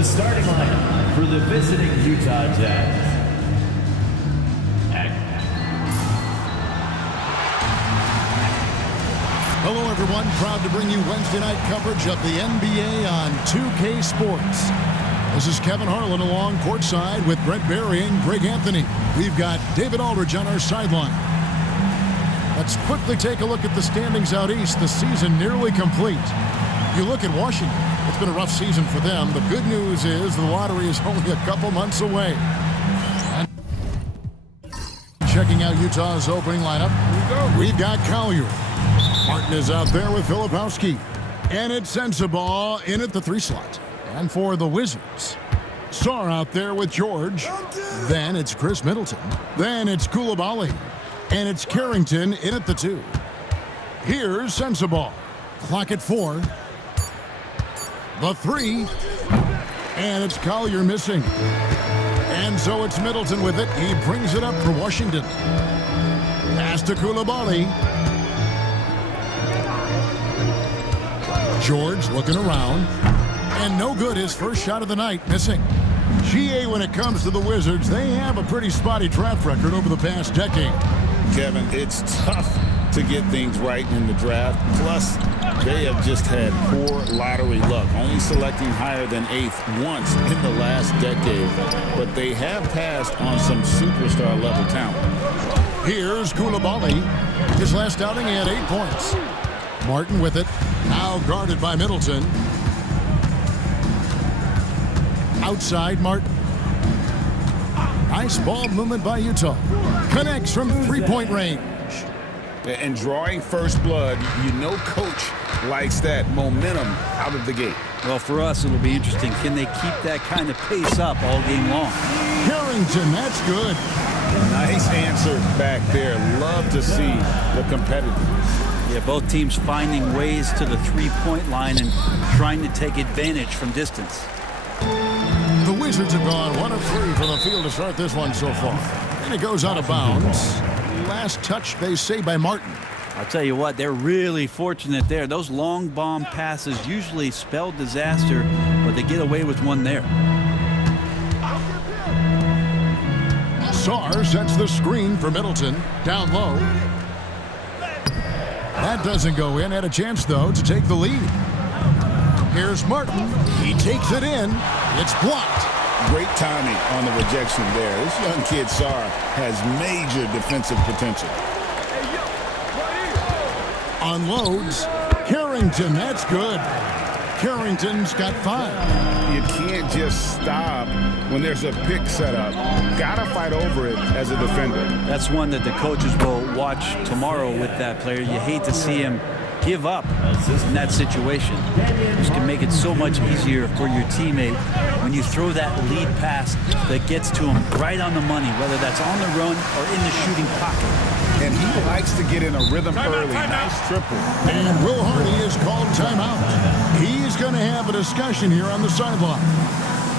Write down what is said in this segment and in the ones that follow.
The starting lineup for the visiting Utah Jazz. Hello, everyone. Proud to bring you Wednesday night coverage of the NBA on 2K Sports. This is Kevin Harlan along courtside with Brent Barry and Greg Anthony. We've got David Aldridge on our sideline. Let's quickly take a look at the standings out east. The season nearly complete. You look at Washington. It's been a rough season for them. The good news is the lottery is only a couple months away. And checking out Utah's opening lineup, we've got Collier. Martin is out there with Filipowski. And it's Sensabaugh in at the 3 slot. And for the Wizards, Sarr out there with George. Then it's Chris Middleton. Then it's Koulibaly. And it's Carrington in at the 2. Here's Sensabaugh. Clock at 4. The 3. And it's Collier missing. And so it's Middleton with it. He brings it up for Washington. Pass to Koulibaly. George looking around. And no good, his first shot of the night, missing. GA, when it comes to the Wizards, they have a pretty spotty draft record over the past decade. Kevin, it's tough to get things right in the draft. Plus, they have just had poor lottery luck, only selecting higher than 8th once in the last decade. But they have passed on some superstar-level talent. Here's Koulibaly. His last outing, he had 8 points. Martin with it, now guarded by Middleton. Outside, Martin. Nice ball movement by Utah. Connects from 3-point range. And drawing first blood, you know coach likes that momentum out of the gate. Well, for us, it'll be interesting. Can they keep that kind of pace up all game long? Carrington, that's good. Nice answer back there. Love to see the competitiveness. Yeah, both teams finding ways to the 3-point line and trying to take advantage from distance. The Wizards have gone 1 of 3 from the field to start this one so far. And it goes out of bounds. Last touch, they say, by Martin. I'll tell you what, they're really fortunate there. Those long bomb passes usually spell disaster, but they get away with one there. Sarr sets the screen for Middleton. Down low. That doesn't go in. Had a chance, though, to take the lead. Here's Martin. He takes it in. It's blocked. Great timing on the rejection there. This young kid, Sarr, has major defensive potential. Unloads. Carrington, that's good. Carrington's got 5. You can't just stop when there's a pick set up. Gotta fight over it as a defender. That's one that the coaches will watch tomorrow with that player. You hate to see him give up in that situation. This can make it so much easier for your teammate when you throw that lead pass that gets to him right on the money, whether that's on the run or in the shooting pocket. And he likes to get in a rhythm early. Nice triple. And Will Hardy is called timeout. He's going to have a discussion here on the sideline.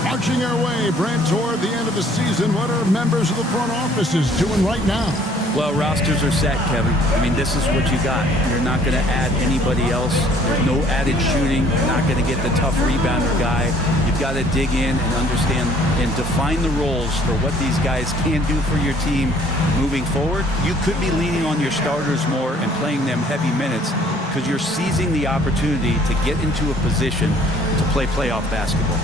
Marching our way, Brent, toward the end of the season. What are members of the front offices doing right now? Well, rosters are set, Kevin. I mean, this is what you got. You're not going to add anybody else. There's no added shooting. You're not going to get the tough rebounder guy. You've got to dig in and understand and define the roles for what these guys can do for your team moving forward. You could be leaning on your starters more and playing them heavy minutes because you're seizing the opportunity to get into a position to play playoff basketball.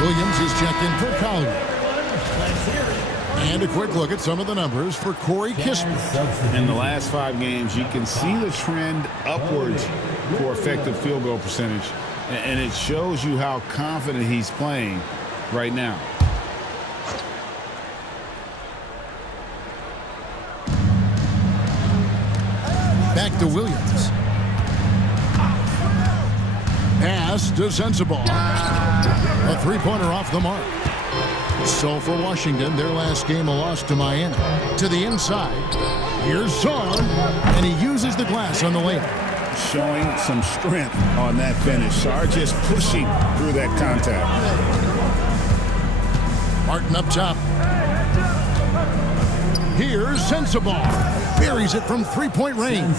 Williams is checked in for Collier. And a quick look at some of the numbers for Corey Kispert. In the last 5 games, you can see the trend upwards for effective field goal percentage. And it shows you how confident he's playing right now. Back to Williams. pass to Sensabaugh. A three-pointer off the mark. So for Washington, their last game a loss to Miami. To the inside, here's Sarr, and he uses the glass on the layup. Showing some strength on that finish. Sarr just pushing through that contact. Martin up top. Here's Sensabaugh. Buries it from three-point range.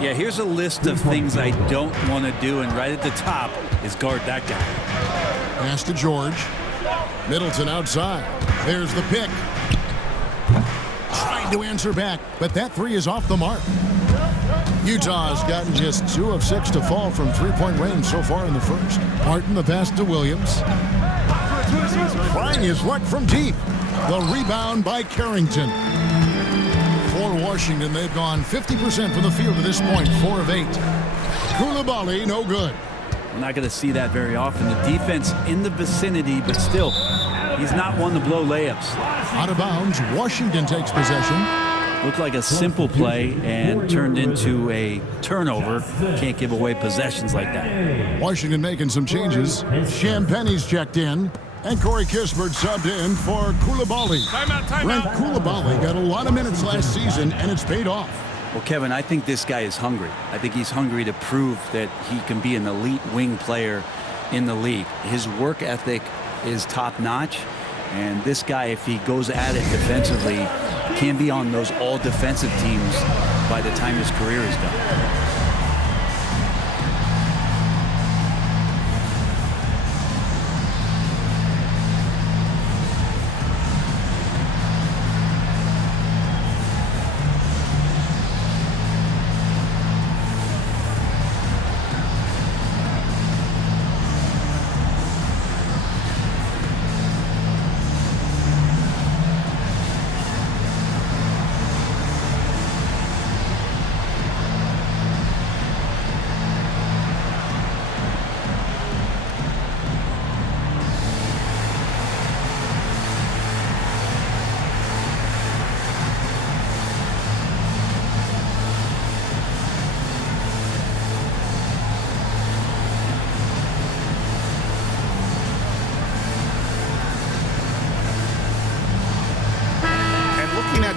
Yeah, here's a list of things I don't want to do, and right at the top is guard that guy. Pass to George. Middleton outside. There's the pick. Trying to answer back, but that three is off the mark. Utah's gotten just 2 of 6 to fall from three-point range so far in the first. Martin the pass to Williams. Trying his luck from deep. The rebound by Carrington. For Washington, they've gone 50% from the field to this point, 4 of 8. Koulibaly, no good. We're not going to see that very often. The defense in the vicinity, but still, he's not one to blow layups. Out of bounds, Washington takes possession. Looked like a simple play and turned into a turnover. Can't give away possessions like that. Washington making some changes. Champagne's checked in. And Corey Kispert subbed in for Koulibaly. Brent Koulibaly got a lot of minutes last season, and it's paid off. Well, Kevin, I think this guy is hungry. I think he's hungry to prove that he can be an elite wing player in the league. His work ethic is top-notch, and this guy, if he goes at it defensively, can be on those all-defensive teams by the time his career is done.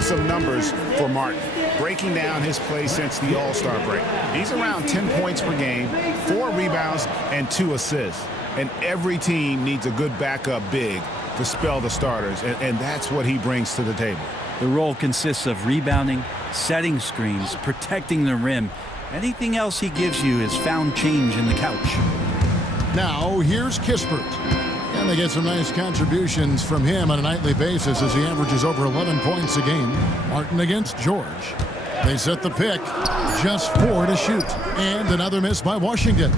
Some numbers for Martin. Breaking down his play since the All-Star break. He's around 10 points per game, 4 rebounds, and 2 assists. And every team needs a good backup big to spell the starters, and that's what he brings to the table. The role consists of rebounding, setting screens, protecting the rim. Anything else he gives you is found change in the couch. Now, here's Kispert. And they get some nice contributions from him on a nightly basis as he averages over 11 points a game. Martin against George. They set the pick. Just 4 to shoot. And another miss by Washington.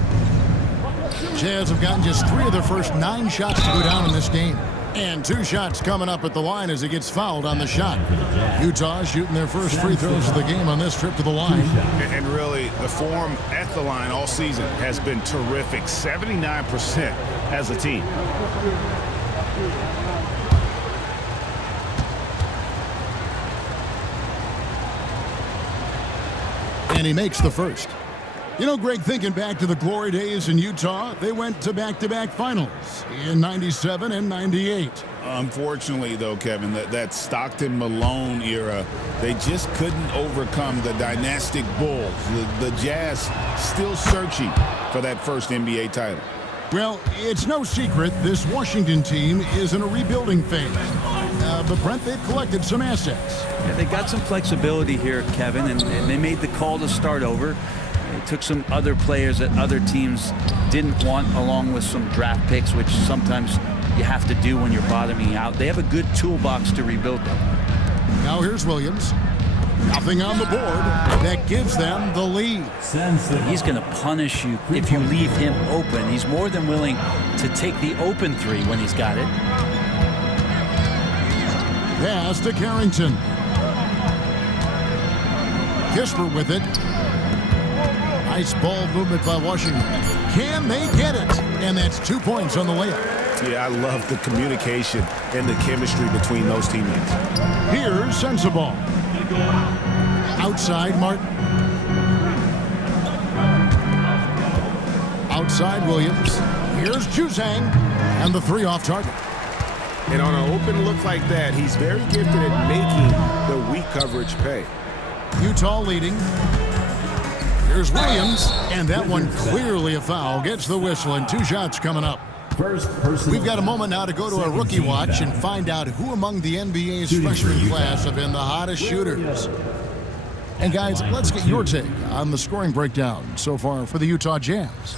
Jazz have gotten just 3 of their first 9 shots to go down in this game. And 2 shots coming up at the line as he gets fouled on the shot. Utah shooting their first free throws of the game on this trip to the line. And really, the form at the line all season has been terrific. 79% as a team. And he makes the first. You know, Greg, thinking back to the glory days in Utah, they went to back-to-back finals in 97 and 98. Unfortunately, though, Kevin, that Stockton-Malone era, they just couldn't overcome the dynastic Bulls. The Jazz still searching for that first NBA title. Well, it's no secret this Washington team is in a rebuilding phase. But, Brent, they've collected some assets. Yeah, they got some flexibility here, Kevin, and they made the call to start over. They took some other players that other teams didn't want, along with some draft picks, which sometimes you have to do when you're bottoming out. They have a good toolbox to rebuild them. Now here's Williams. Nothing on the board. That gives them the lead. He's going to punish you if you leave him open. He's more than willing to take the open 3 when he's got it. Pass to Carrington. Kispert with it. Nice ball movement by Washington. Can they get it? And that's 2 points on the layup. Yeah, I love the communication and the chemistry between those teammates. Here's Sensabaugh. Outside, Martin. Outside Williams. Here's Juzang. And the three off target. And on an open look like that, he's very gifted at making the weak coverage pay. Utah leading. Here's Williams. And that one clearly a foul. Gets the whistle and 2 shots coming up. We've got a moment now to go to a rookie watch and find out who among the NBA's freshman class have been the hottest shooters. And guys, let's get your take on the scoring breakdown so far for the Utah Jazz.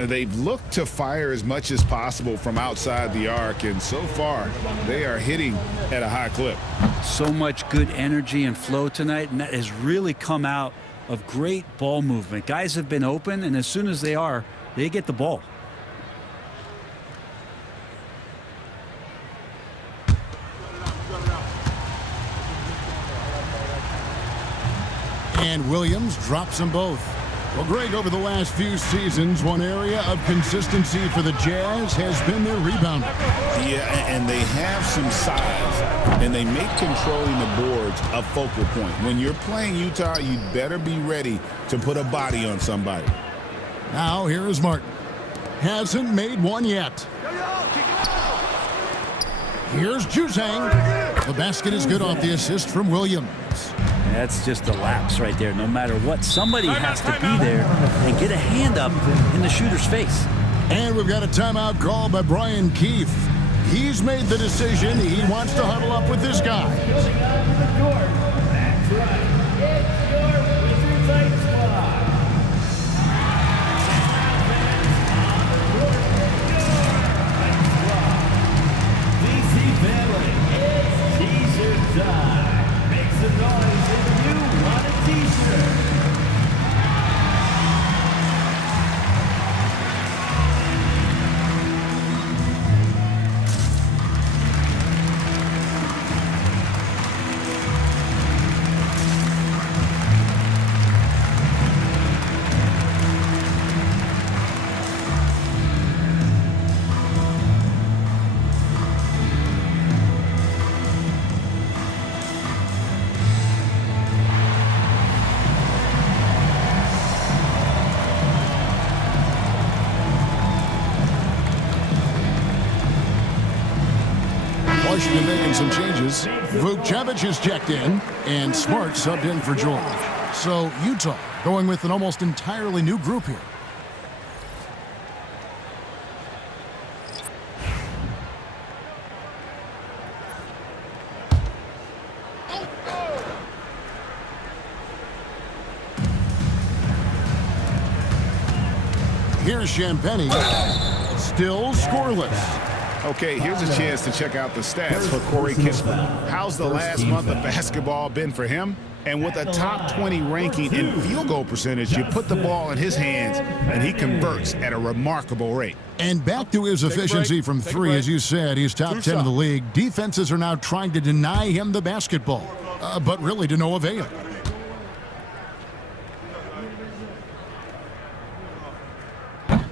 They've looked to fire as much as possible from outside the arc, and so far they are hitting at a high clip. So much good energy and flow tonight, and that has really come out of great ball movement. Guys have been open, and as soon as they get the ball. And Williams drops them both. Well, Greg, over the last few seasons, one area of consistency for the Jazz has been their rebounding. Yeah, and they have some size, and they make controlling the boards a focal point. When you're playing Utah, you'd better be ready to put a body on somebody. Now, here is Martin. Hasn't made one yet. Here's Juzang. The basket is good off the assist from Williams. That's just a lapse right there. No matter what, somebody has to be there and get a hand up in the shooter's face. And we've got a timeout call by Brian Keefe. He's made the decision. He wants to huddle up with this guy. That's right. It's your Wizards Light Squad. DC family, it's T-shirt time. Make some noise if you want a T-shirt. Washington making some changes. Vukcevic is checked in, and Smart subbed in for George. So Utah going with an almost entirely new group here. Here's Champagny, still scoreless. Okay, here's a chance to check out the stats for Corey Kispert. How's the last month of basketball been for him? And with a top 20 ranking in field goal percentage, you put the ball in his hands, and he converts at a remarkable rate. And back to his efficiency from three, as you said, he's top 10 in the league. Defenses are now trying to deny him the basketball, but really to no avail.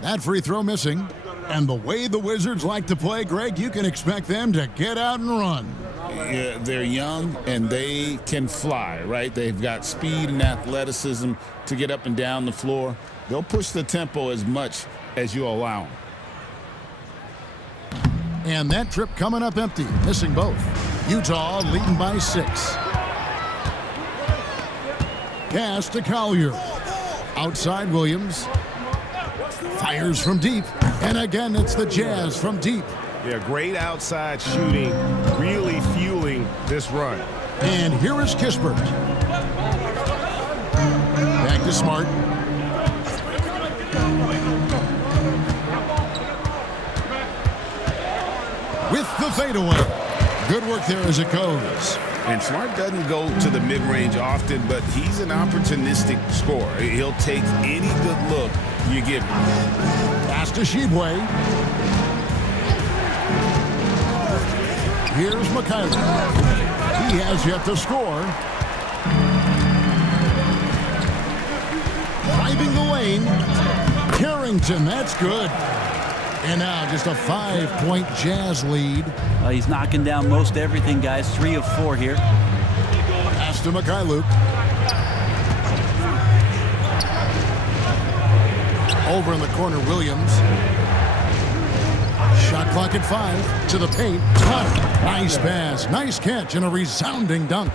That free throw missing. And the way the Wizards like to play, Greg, you can expect them to get out and run. Yeah, they're young and they can fly, right? They've got speed and athleticism to get up and down the floor. They'll push the tempo as much as you allow them. And that trip coming up empty, missing both. Utah leading by 6. Pass to Collier. Outside Williams. Fires from deep. And again, it's the Jazz from deep. Yeah, great outside shooting, really fueling this run. And here is Kispert. Back to Smart. With the fadeaway. Good work there as it goes. And Smart doesn't go to the mid-range often, but he's an opportunistic scorer. He'll take any good look you give him. Pass to Shibwe. Here's Mikhail. He has yet to score. Driving the lane. Carrington, that's good. And now just a 5-point Jazz lead. He's knocking down most everything, guys. 3 of 4 here. Pass to Mikhailuk. Over in the corner, Williams. Shot clock at 5. To the paint. Potter. Nice pass. Nice catch and a resounding dunk.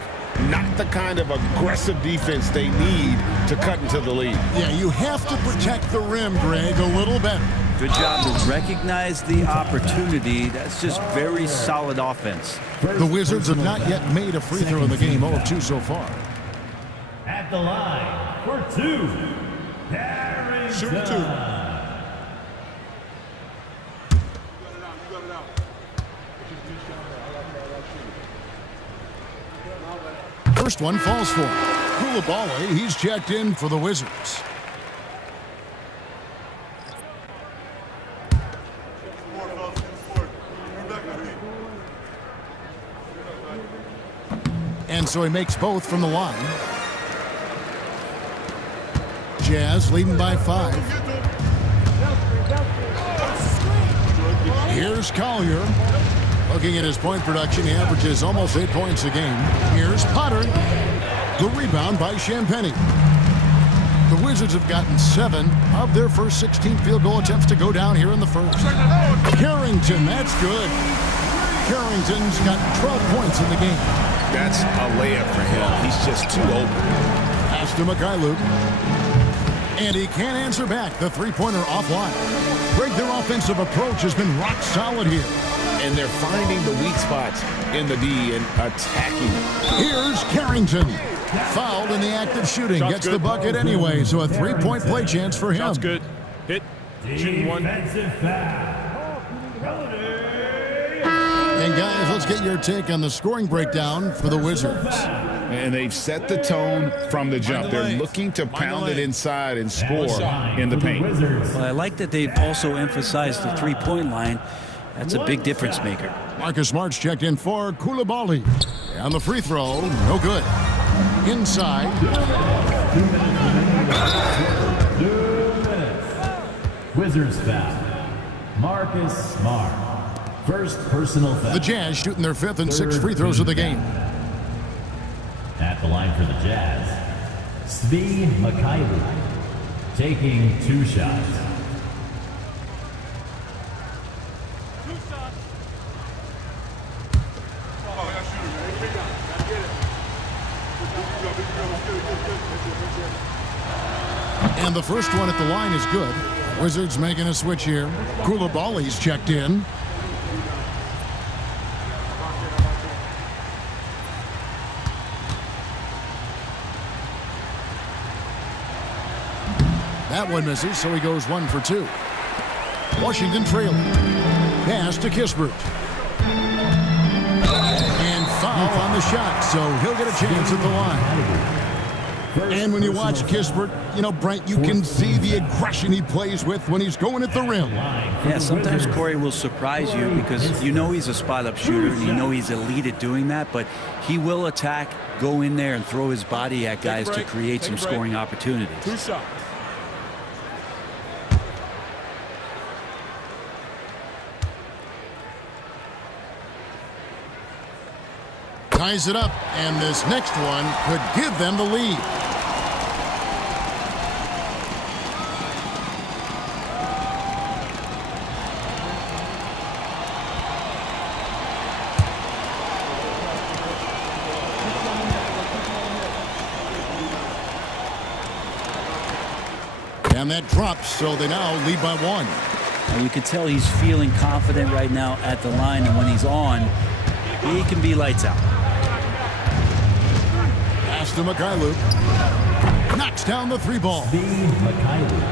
Not the kind of aggressive defense they need to cut into the lead. Yeah, you have to protect the rim, Greg, a little better. Good job to recognize the opportunity. That's just very solid offense. The Wizards have not yet made a free throw in the game. 0 of 2 so far. At the line for 2, Harrington. Shoot 2. First one falls for him. Koulibaly, he's checked in for the Wizards. And so he makes both from the line. Jazz leading by 5. Here's Collier. Looking at his point production, he averages almost 8 points a game. Here's Potter. The rebound by Champagnie. The Wizards have gotten 7 of their first 16 field goal attempts to go down here in the first. Carrington, that's good. Carrington's got 12 points in the game. That's a layup for him. He's just too open. Pass to Mikhailuk. And he can't answer back. The three-pointer offline. Greg, their offensive approach has been rock solid here. And they're finding the weak spots in the D and attacking. Here's Carrington. Fouled in the act of shooting. Gets the bucket anyway, so a three-point play chance for him. That's good. Hit. Shooting 1. Defensive foul. And guys, let's get your take on the scoring breakdown for the Wizards. And they've set the tone from the jump. They're looking to pound it inside and score in the paint. Well, I like that they've also emphasized the three-point line. That's a big difference maker. Marcus Smart's checked in for Koulibaly. And the free throw, no good. Inside. 2 minutes. Wizards foul. Marcus Smart. First personal foul. The Jazz shooting their 5th and 6th free throws of the game. At the line for the Jazz, Svi Mikhailuk taking 2 shots. And the first one at the line is good. Wizards making a switch here. Koulibaly's checked in. That one misses, so he goes 1 for 2. Washington trailing. Pass to Kispert. And foul on the shot, so he'll get a chance at the line. And when you watch Kispert, you know, Brent, you can see the aggression he plays with when he's going at the rim. Yeah, sometimes Corey will surprise you because you know he's a spot-up shooter and you know he's elite at doing that, but he will attack, go in there, and throw his body at guys to create some scoring opportunities. 2 shots. Ties it up, and this next one could give them the lead. And that drops, so they now lead by 1. And you can tell he's feeling confident right now at the line, and when he's on, he can be lights out. Pass to Mikhailuk. Knocks down the 3 ball.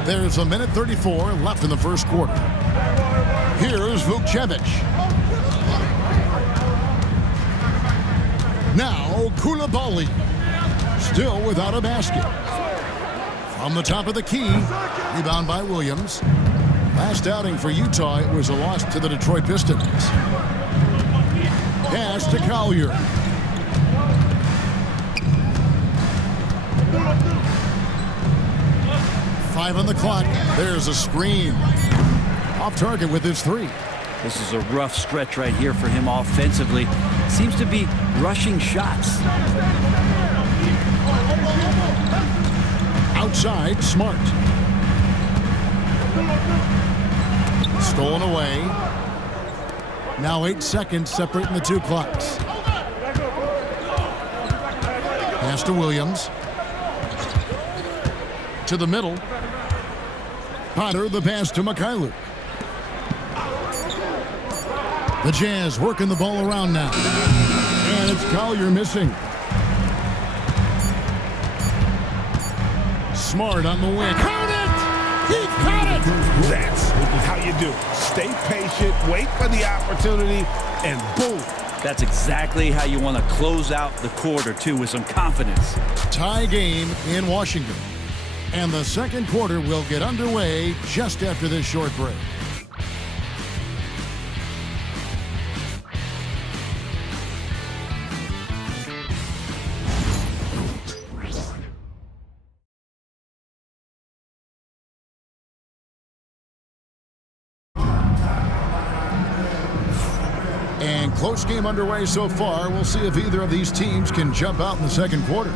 There's 1:34 left in the first quarter. Here's Vukcevic. Now Koulibaly. Still without a basket. From the top of the key. Rebound by Williams. Last outing for Utah, it was a loss to the Detroit Pistons. Pass to Collier. Five on the clock. There's a screen. Off target with his 3. This is a rough stretch right here for him offensively. Seems to be rushing shots. Outside, Smart. Stolen away. Now 8 seconds separating the two clocks. Pass to Williams. To the middle. Potter, the pass to Mikhailuk. The Jazz working the ball around now. And it's Collier missing. Smart on the wing. Count it! He caught it! That's how you do it. Stay patient, wait for the opportunity, and boom. That's exactly how you want to close out the quarter, too, with some confidence. Tie game in Washington. And the second quarter will get underway just after this short break. And close game underway so far. We'll see if either of these teams can jump out in the second quarter.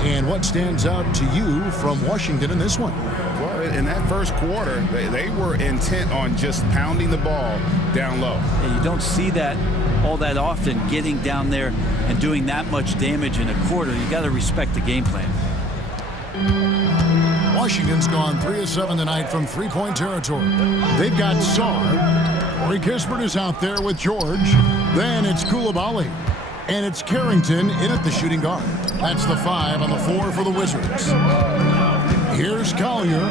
And what stands out to you from Washington in this one? Well, in that first quarter, they were intent on just pounding the ball down low. And you don't see that all that often, getting down there and doing that much damage in a quarter. You got to respect the game plan. Washington's gone 3 of 7 tonight from three-point territory. They've got Sarr. Corey Kispert is out there with George. Then it's Koulibaly. And it's Carrington in at the shooting guard. That's the 5 on the 4 for the Wizards. Here's Collier.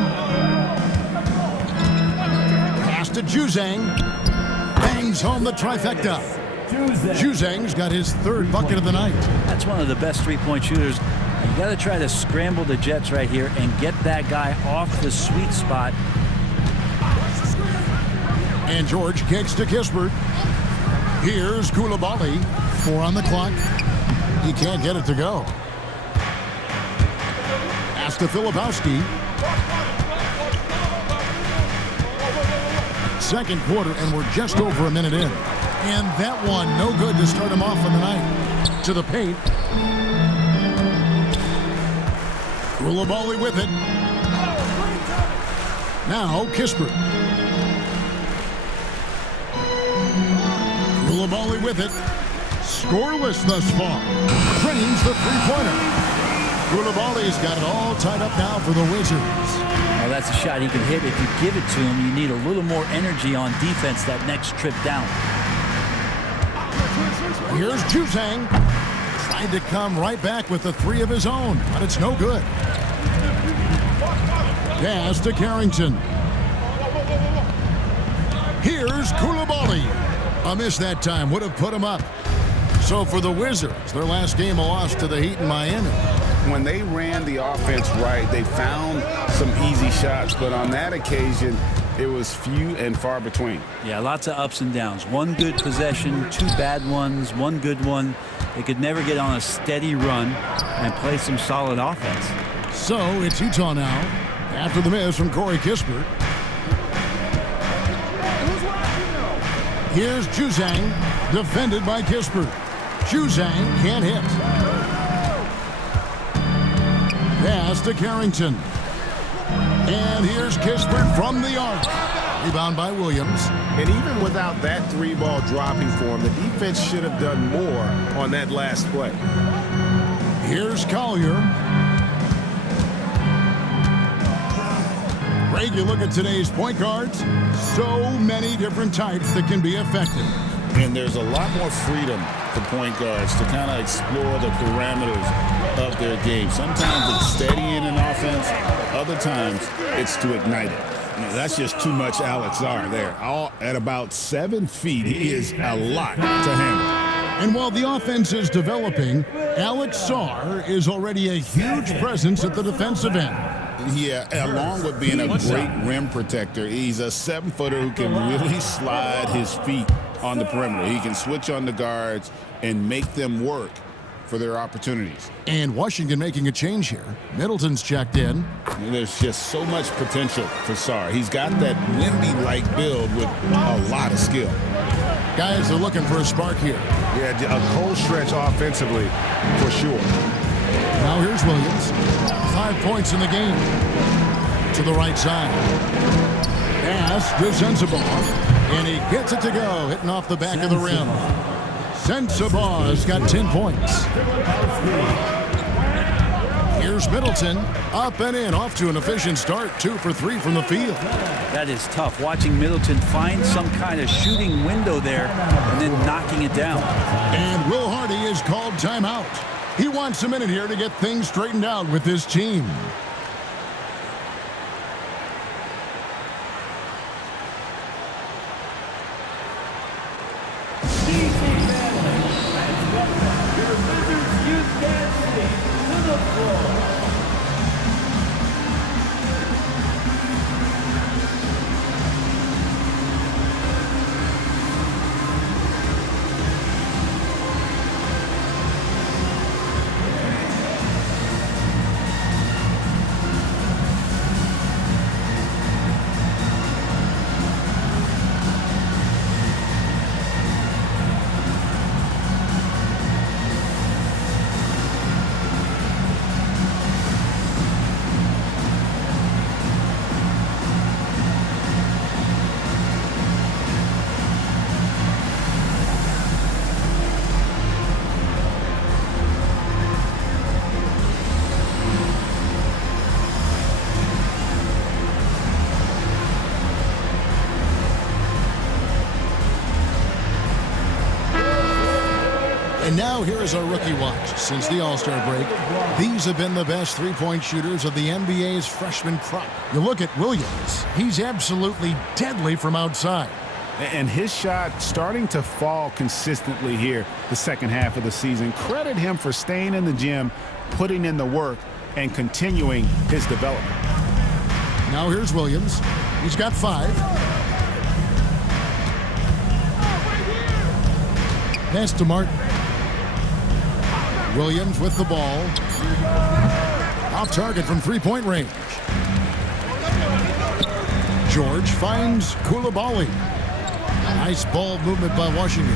Pass to Juzang. Bangs home the trifecta. Juzang's got his 3rd bucket of the night. That's one of the best three-point shooters. You got to try to scramble the Jets right here and get that guy off the sweet spot. And George kicks to Kispert. Here's Koulibaly. 4 on the clock. He can't get it to go. Pass to Filipowski. Second quarter, and we're just over a minute in. And that one, no good to start him off on the night. To the paint. Koulibaly with it. Now Kispert. Koulibaly with it. Scoreless thus far. Cranes the three-pointer. Koulibaly's got it all tied up now for the Wizards. Well, that's a shot he can hit. If you give it to him, you need a little more energy on defense that next trip down. Here's Juzang. Tried to come right back with the 3 of his own, but it's no good. Pass to Carrington. Here's Koulibaly. A miss that time would have put him up. So for the Wizards, their last game a loss to the Heat in Miami. When they ran the offense right, they found some easy shots, but on that occasion, it was few and far between. Yeah, lots of ups and downs. One good possession, 2 bad ones, 1 good one. They could never get on a steady run and play some solid offense. So it's Utah now, after the miss from Corey Kispert. Here's Juzang, defended by Kispert. Juzang can't hit. Pass to Carrington. And here's Kispert from the arc. Rebound by Williams. And even without that 3-ball dropping for him, the defense should have done more on that last play. Here's Collier. Greg, you look at today's point guards, so many different types that can be effective. And there's a lot more freedom for point guards to kind of explore the parameters of their game. Sometimes it's steadying an offense. Other times it's to ignite it. That's just too much Alex Sarr there. All at about 7 feet, he is a lot to handle. And while the offense is developing, Alex Sarr is already a huge presence at the defensive end. Yeah, along with being a great rim protector, he's a 7-footer who can really slide his feet on the perimeter. He can switch on the guards and make them work for their opportunities. And Washington making a change here. Middleton's checked in. There's just so much potential for Sarr. He's got that Wemby-like build with a lot of skill. Guys are looking for a spark here. Yeah, a cold stretch offensively for sure. Now here's Williams. 5 points in the game. To the right side. Pass to Sensabaugh. And he gets it to go, hitting off the back of the rim. Sensabaugh's got 10 points. Here's Middleton, up and in, off to an efficient start, 2 for 3 from the field. That is tough, watching Middleton find some kind of shooting window there and then knocking it down. And Will Hardy is called timeout. He wants a minute here to get things straightened out with his team. And now here is our rookie watch. Since the All-Star break, these have been the best three-point shooters of the NBA's freshman crop. You look at Williams. He's absolutely deadly from outside. And his shot starting to fall consistently here the second half of the season. Credit him for staying in the gym, putting in the work, and continuing his development. Now here's Williams. He's got 5. Pass to Martin. Williams with the ball. Off target from three-point range. George finds Koulibaly. Nice ball movement by Washington.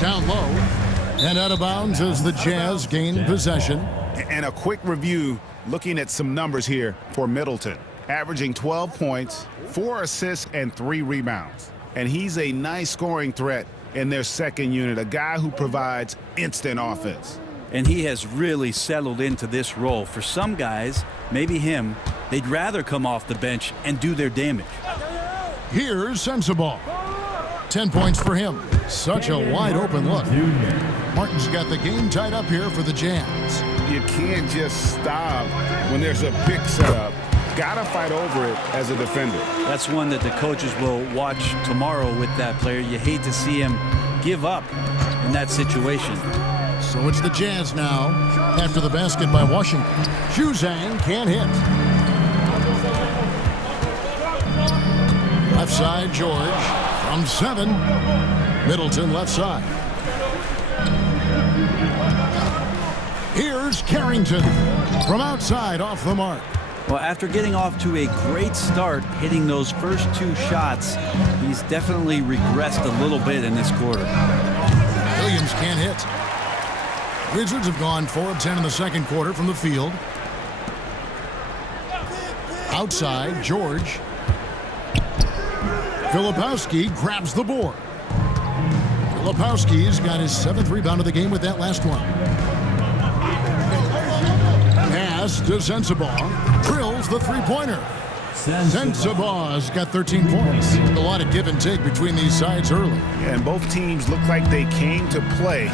Down low. And out of bounds as the Jazz gain possession. And a quick review looking at some numbers here for Middleton. Averaging 12 points, 4 assists, and 3 rebounds. And he's a nice scoring threat in their second unit, a guy who provides instant offense. And he has really settled into this role. For some guys, maybe him, they'd rather come off the bench and do their damage. Here's Sensabaugh. 10 points for him. Such a wide open look. Martin's got the game tied up here for the Jazz. You can't just stop when there's a pick set up. Gotta fight over it as a defender. That's one that the coaches will watch tomorrow with that player. You hate to see him give up in that situation. So it's the Jazz now after the basket by Washington. Shuzang can't hit. Left side, George from 7. Middleton left side. Here's Carrington from outside off the mark. Well, after getting off to a great start, hitting those first 2 shots, he's definitely regressed a little bit in this quarter. Williams can't hit. Wizards have gone 4 of 10 in the second quarter from the field. Outside, George. Filipowski grabs the board. Filipowski's got his 7th rebound of the game with that last one. Pass to Sensabaugh. Drills the three-pointer. Sensabaugh's got 13 points. A lot of give and take between these sides early. Yeah, and both teams look like they came to play.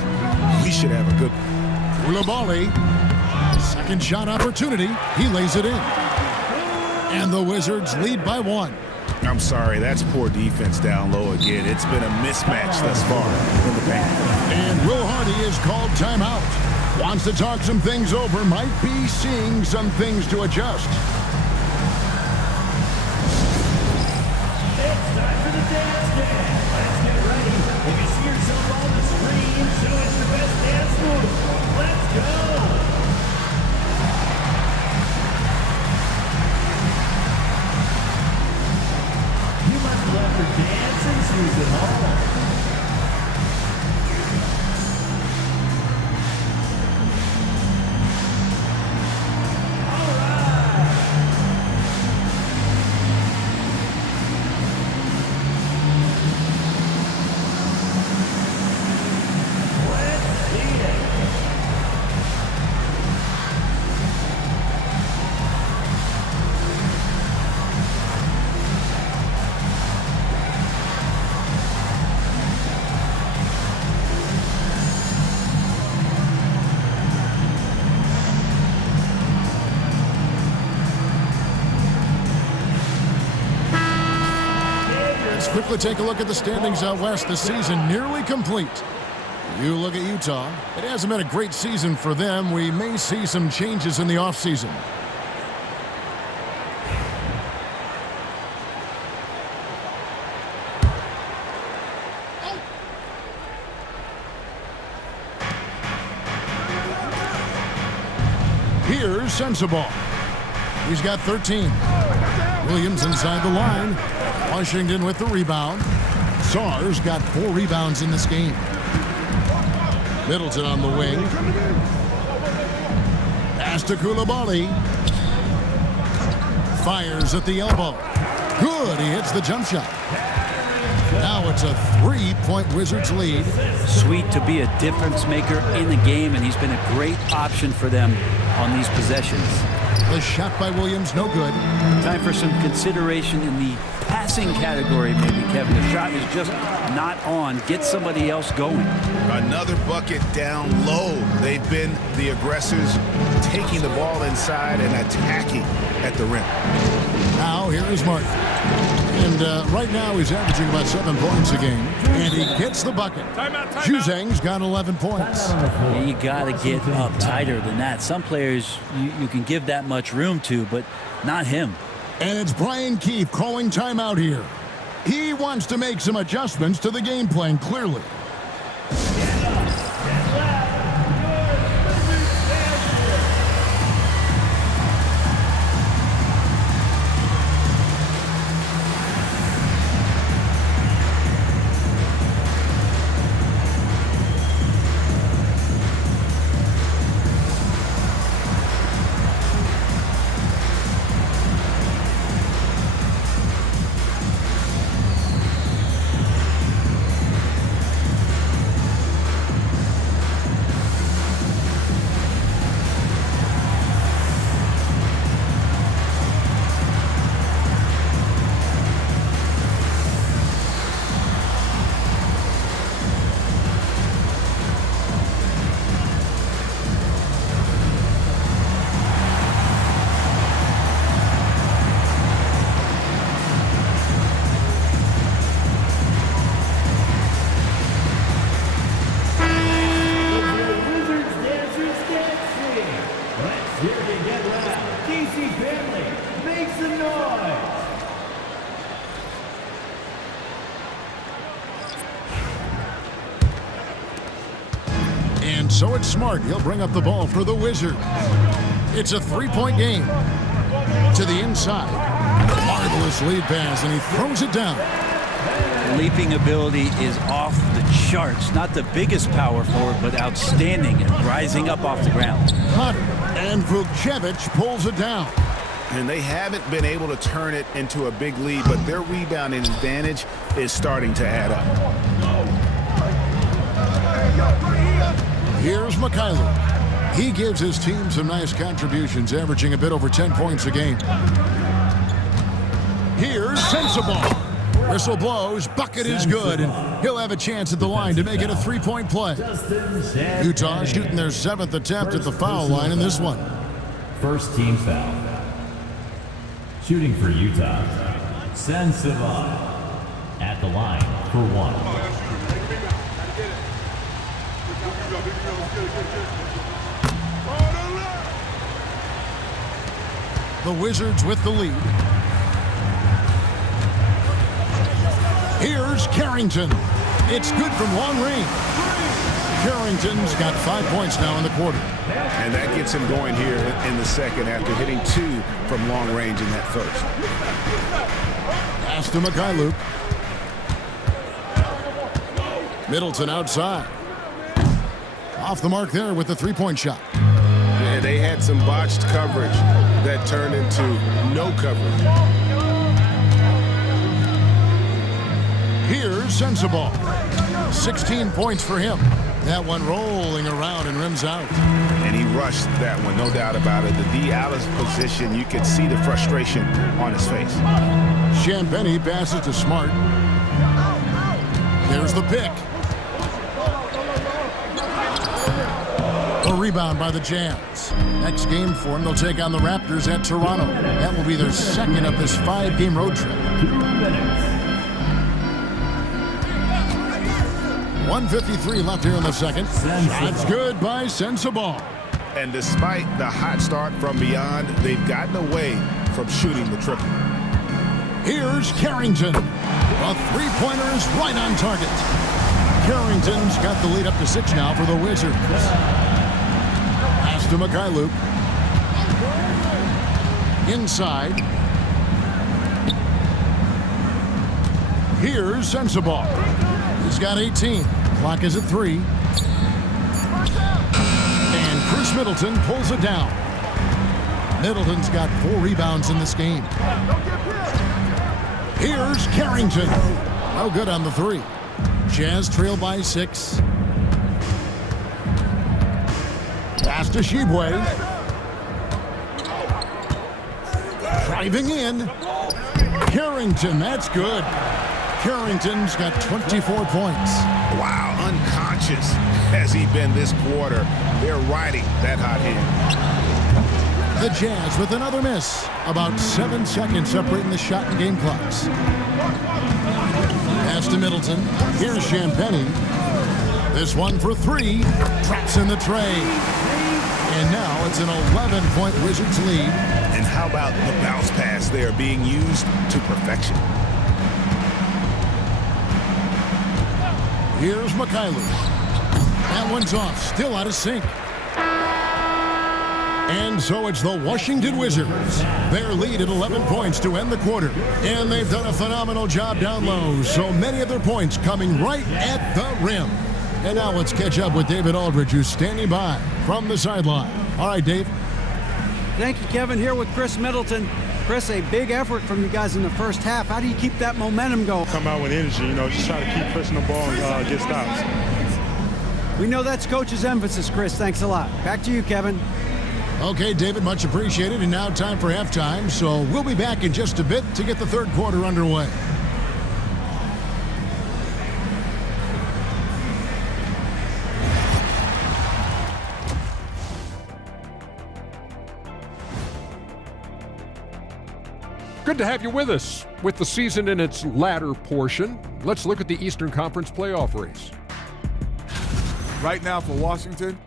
We should have a good Koulibaly. Second shot opportunity. He lays it in. And the Wizards lead by 1. I'm sorry, that's poor defense down low again. It's been a mismatch thus far in the paint. And Will Hardy is called timeout. Wants to talk some things over. Might be seeing some things to adjust. It's time for the dance jam. Let's get ready. If you see yourself on the screen, show us your best dance move. Let's go. You must love your dancing shoes at home. Quickly take a look at the standings out west. The season nearly complete. You look at Utah. It hasn't been a great season for them. We may see some changes in the offseason. Here's Sensabaugh. He's got 13. Williams inside the line. Washington with the rebound. Sarr's got 4 rebounds in this game. Middleton on the wing. Pass to Coulibaly. Fires at the elbow. Good. He hits the jump shot. Now it's a 3-point Wizards lead. Sweet to be a difference maker in the game, and he's been a great option for them on these possessions. The shot by Williams, no good. Time for some consideration in the passing category, maybe, Kevin. The shot is just not on. Get somebody else going. Another bucket down low. They've been the aggressors, taking the ball inside and attacking at the rim. Now here is Martin. And right now he's averaging about 7 points a game. And he gets the bucket. Juzang's got 11 points. Yeah, you got to get up tighter than that. Some players you can give that much room to, but not him. And it's Brian Keefe calling timeout here. He wants to make some adjustments to the game plan, clearly. So it's Smart. He'll bring up the ball for the Wizards. It's a 3-point game. To the inside. Marvelous lead pass, and he throws it down. Leaping ability is off the charts. Not the biggest power forward, but outstanding and rising up off the ground. Hunter and Vukcevic pulls it down. And they haven't been able to turn it into a big lead, but their rebounding advantage is starting to add up. Here's Mikhailuk. He gives his team some nice contributions, averaging a bit over 10 points a game. Here's Sensabaugh. Whistle blows, bucket is good, and he'll have a chance at the line to make it a 3-point play. Utah shooting their 7th attempt at the foul line in this one. First team foul. Shooting for Utah, Sensabaugh at the line for 1. The Wizards with the lead. Here's Carrington. It's good from long range. Carrington's got 5 points now in the quarter. And that gets him going here in the second after hitting 2 from long range in that first. Pass to Mikhailuk. Middleton outside. Off the mark there with the 3-point shot. Yeah, they had some botched coverage that turned into no coverage. Here's Sensabaugh. 16 points for him. That one rolling around and rims out. And he rushed that one, no doubt about it. The D. Alice position, you could see the frustration on his face. Champagny passes to Smart. There's the pick. A rebound by the Jazz. Next game for them, they'll take on the Raptors at Toronto. That will be their second of this 5-game road trip. 2 minutes. 1:53 left here in the second. That's good by Sensabaugh. And despite the hot start from beyond, they've gotten away from shooting the triple. Here's Carrington. A three-pointer is right on target. Carrington's got the lead up to 6 now for the Wizards. Pass to Mikhailuk. Inside. Here's Sensabaugh. He's got 18. Clock is at 3. And Chris Middleton pulls it down. Middleton's got 4 rebounds in this game. Here's Carrington. No good on the 3. Jazz trail by 6. Pass to Shibwe. Driving in. Carrington, that's good. Carrington's got 24 points. Wow, unconscious has he been this quarter. They're riding that hot hand. The Jazz with another miss. About 7 seconds separating the shot and game clocks. Pass to Middleton. Here's Champagnie. This one for 3. Traps in the tray. And now it's an 11-point Wizards lead. And how about the bounce pass there being used to perfection? Here's Mikhailuk. That one's off. Still out of sync. And so it's the Washington Wizards. Their lead at 11 points to end the quarter. And they've done a phenomenal job down low. So many of their points coming right at the rim. And now let's catch up with David Aldridge, who's standing by from the sideline. All right, Dave. Thank you, Kevin. Here with Chris Middleton. Chris, a big effort from you guys in the first half. How do you keep that momentum going? Come out with energy, just try to keep pushing the ball and get stops. We know that's coach's emphasis, Chris. Thanks a lot. Back to you, Kevin. Okay, David, much appreciated. And now time for halftime. So we'll be back in just a bit to get the third quarter underway. Good to have you with us. With the season in its latter portion, let's look at the Eastern Conference playoff race. Right now for Washington,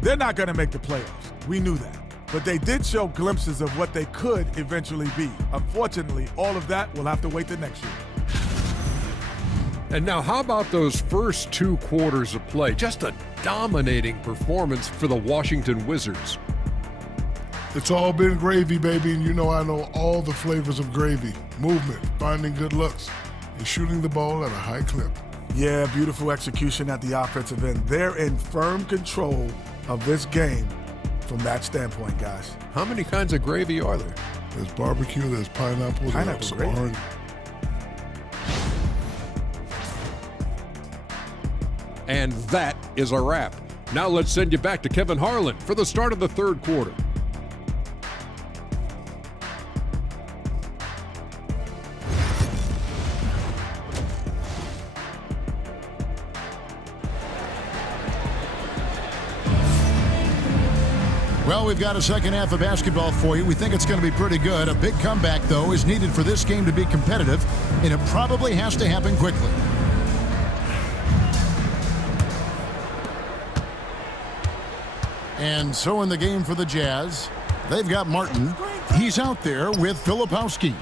they're not going to make the playoffs. We knew that. But they did show glimpses of what they could eventually be. Unfortunately, all of that will have to wait till next year. And now, how about those first 2 quarters of play? Just a dominating performance for the Washington Wizards. It's all been gravy, baby, and I know all the flavors of gravy. Movement, finding good looks, and shooting the ball at a high clip. Yeah, beautiful execution at the offensive end. They're in firm control of this game from that standpoint, guys. How many kinds of gravy are there? There's barbecue, there's pineapple, there's gravy. orange. And that is a wrap. Now let's send you back to Kevin Harlan for the start of the third quarter. Well, we've got a second half of basketball for you. We think it's going to be pretty good. A big comeback, though, is needed for this game to be competitive, and it probably has to happen quickly. And so in the game for the Jazz, they've got Martin. He's out there with Filipowski.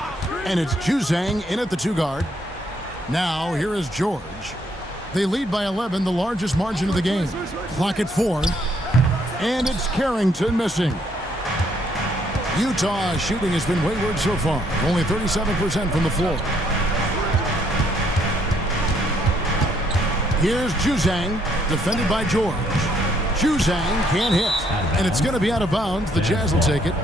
And it's Juzang in at the 2 guard. Now, here is George. They lead by 11, the largest margin of the game. Clock at 4. And it's Carrington missing. Utah shooting has been wayward so far. Only 37% from the floor. Here's Juzang, defended by George. Juzang can't hit. And it's going to be out of bounds. The Jazz will take it.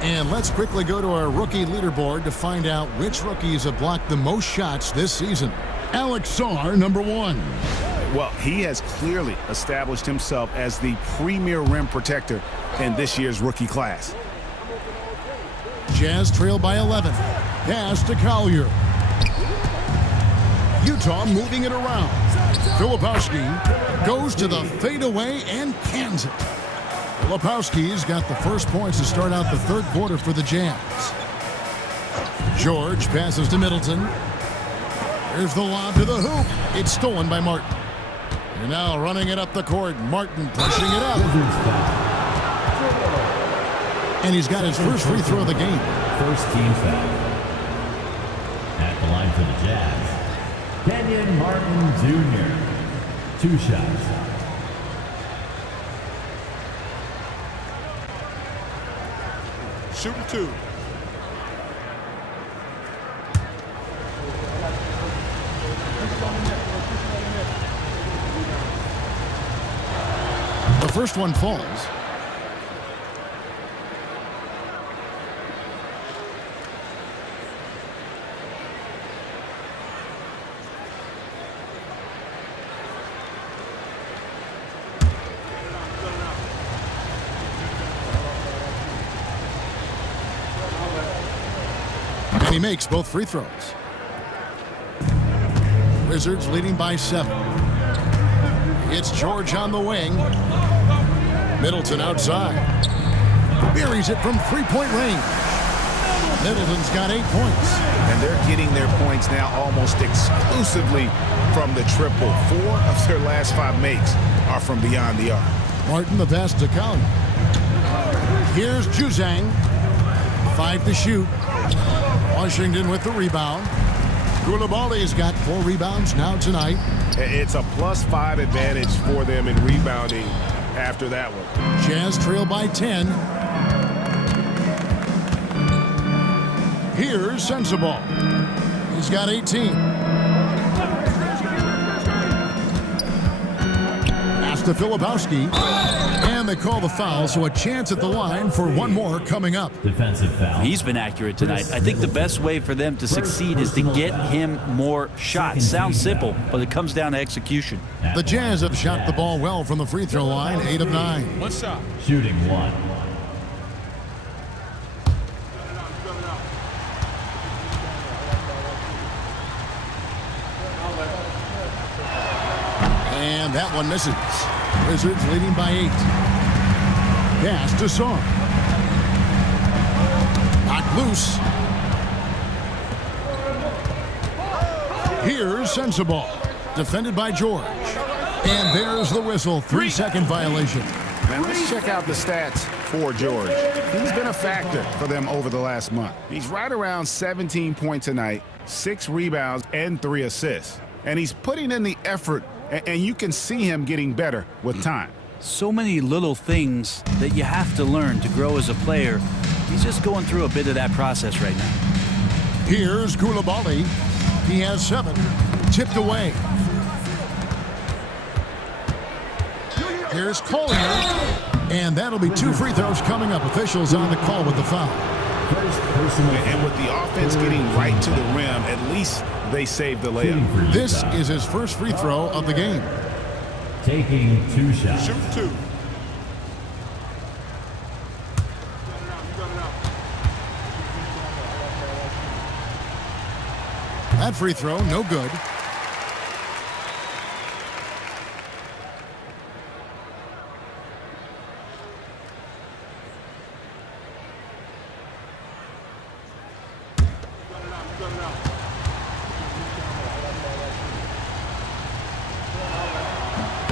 And let's quickly go to our rookie leaderboard to find out which rookies have blocked the most shots this season. Alex Sarr, number 1. Well, he has clearly established himself as the premier rim protector in this year's rookie class. Jazz trail by 11. Pass to Collier. Utah moving it around. Filipowski goes to the fadeaway and cans it. Filipowski's got the first points to start out the third quarter for the Jazz. George passes to Middleton. Here's the lob to the hoop. It's stolen by Martin. And now running it up the court. Martin pushing it up. And he's got his first free throw of the game. First team foul. At the line for the Jazz, Kenyon Martin Jr. 2 shots. Shooting 2. The first one falls. And he makes both free throws. Wizards leading by 7. It's George on the wing. Middleton outside. Buries it from three-point range. Middleton's got 8 points. And they're getting their points now almost exclusively from the triple. 4 of their last 5 makes are from beyond the arc. Martin the pass to Collier. Here's Juzang. 5 to shoot. Washington with the rebound. Koulibaly's got 4 rebounds now tonight. It's a +5 advantage for them in rebounding after that one. Jazz trail by 10. Here's Sensabaugh. He's got 18. Pass to Filipowski. And they call the foul, so a chance at the line for one more coming up. Defensive foul. He's been accurate tonight. I think the best way for them to succeed is to get him more shots. Sounds simple, but it comes down to execution. The Jazz have shot the ball well from the free throw line, 8 of 9. One shot. Shooting 1. And that one misses. Wizards leading by 8. Pass to Song. Knocked loose. Here's Sensabaugh. Defended by George. And there's the whistle. 3-second violation. Now let's check out the stats for George. He's been a factor for them over the last month. He's right around 17 points a night, 6 rebounds, and 3 assists. And he's putting in the effort, and you can see him getting better with time. So many little things that you have to learn to grow as a player. He's just going through a bit of that process right now. Here's Koulibaly. He has 7. Tipped away. Here's Collier. And that'll be 2 free throws coming up. Officials on the call with the foul. And with the offense getting right to the rim, at least they saved the layup. This is his first free throw of the game. Taking 2 shots. Shooting 2. That free throw, no good.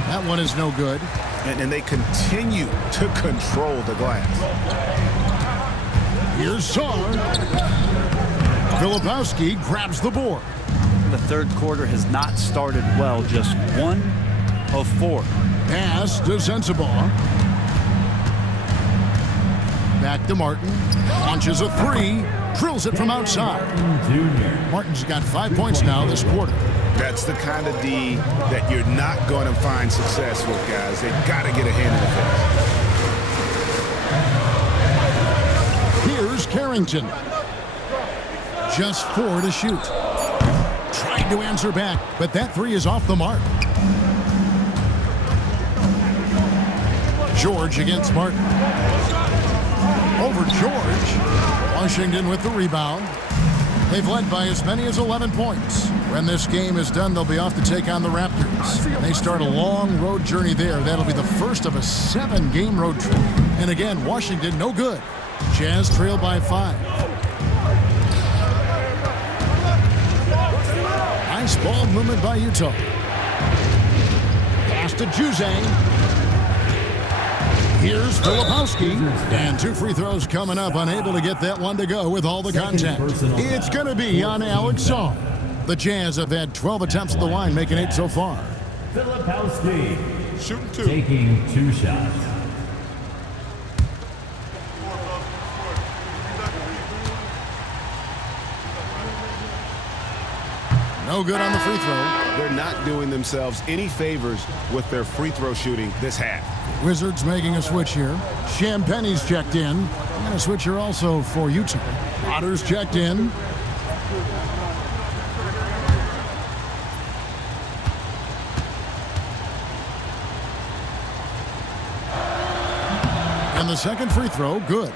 That one is no good. And they continue to control the glass. Here's Song. Filipowski grabs the board. The third quarter has not started well, just 1 of 4. Pass to Sensabaugh. Back to Martin. Launches a 3. Drills it from outside. Martin's got 5 points now this quarter. That's the kind of D that you're not going to find success with, guys. They've got to get a hand in the face. Here's Carrington. Just 4 to shoot. Tried to answer back, but that 3 is off the mark. George against Martin. Over George. Washington with the rebound. They've led by as many as 11 points. When this game is done, they'll be off to take on the Raptors. They start a long road journey there. That'll be the first of a 7-game road trip. And again, Washington no good. Jazz trail by 5. Nice ball movement by Utah. Pass to Juzang. Here's Filipowski. And 2 free throws coming up, unable to get that one to go with all the contact. It's going to be on Alex Saw. The Jazz have had 12 attempts at the line, making 8 so far. Filipowski Shooting 2. taking 2 shots. No good on the free throw. They're not doing themselves any favors with their free throw shooting this half. Wizards making a switch here. Champagne's checked in. And a switch here also for Utah. Otter's checked in. And the second free throw, good.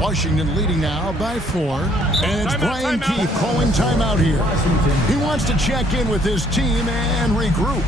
Washington leading now by 4. And it's Brian Keefe calling timeout here. He wants to check in with his team and regroup.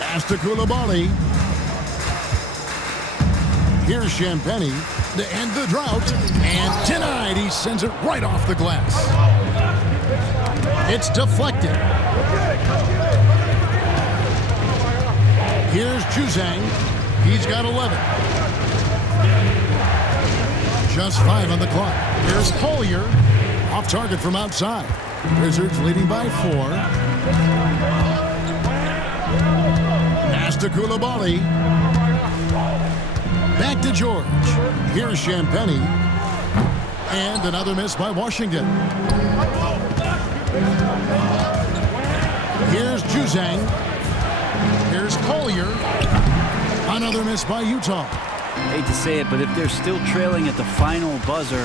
Pass to Koulibaly. Here's Champagnie to end the drought. And denied. He sends it right off the glass. It's deflected. Here's Juzang. He's got 11. Just 5 on the clock. Here's Collier. Off target from outside. Wizards leading by 4. Pass to Koulibaly. Back to George. Here's Champagnie. And another miss by Washington. Here's Juzang. Here's Collier. Another miss by Utah. Hate to say it, but if they're still trailing at the final buzzer,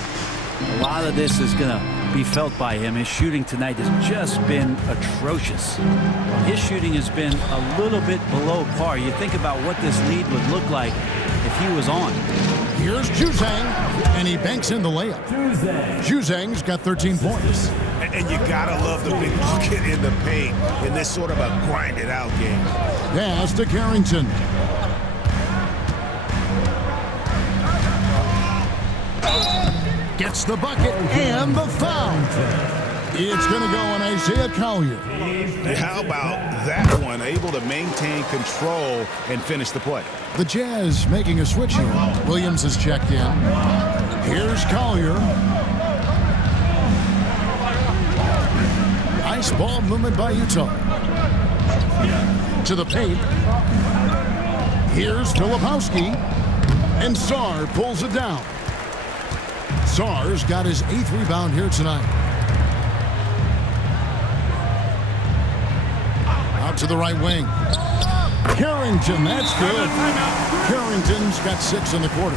a lot of this is going to be felt by him. His shooting tonight has just been atrocious. His shooting has been a little bit below par. You think about what this lead would look like if he was on. Here's Juzang, and he banks in the layup. Juzang's got 13 points. And you gotta love the big bucket in the paint in this sort of a grinded out game. Pass to Carrington. Gets the bucket and the foul. It's going to go on Isaiah Collier. How about that one? Able to maintain control and finish the play. The Jazz making a switch here. Williams has checked in. Here's Collier. Nice ball movement by Utah. To the paint. Here's Filipowski. And Sarr pulls it down. Sarr's got his 8th rebound here tonight. Out to the right wing. Carrington, that's good. Carrington's got 6 in the quarter.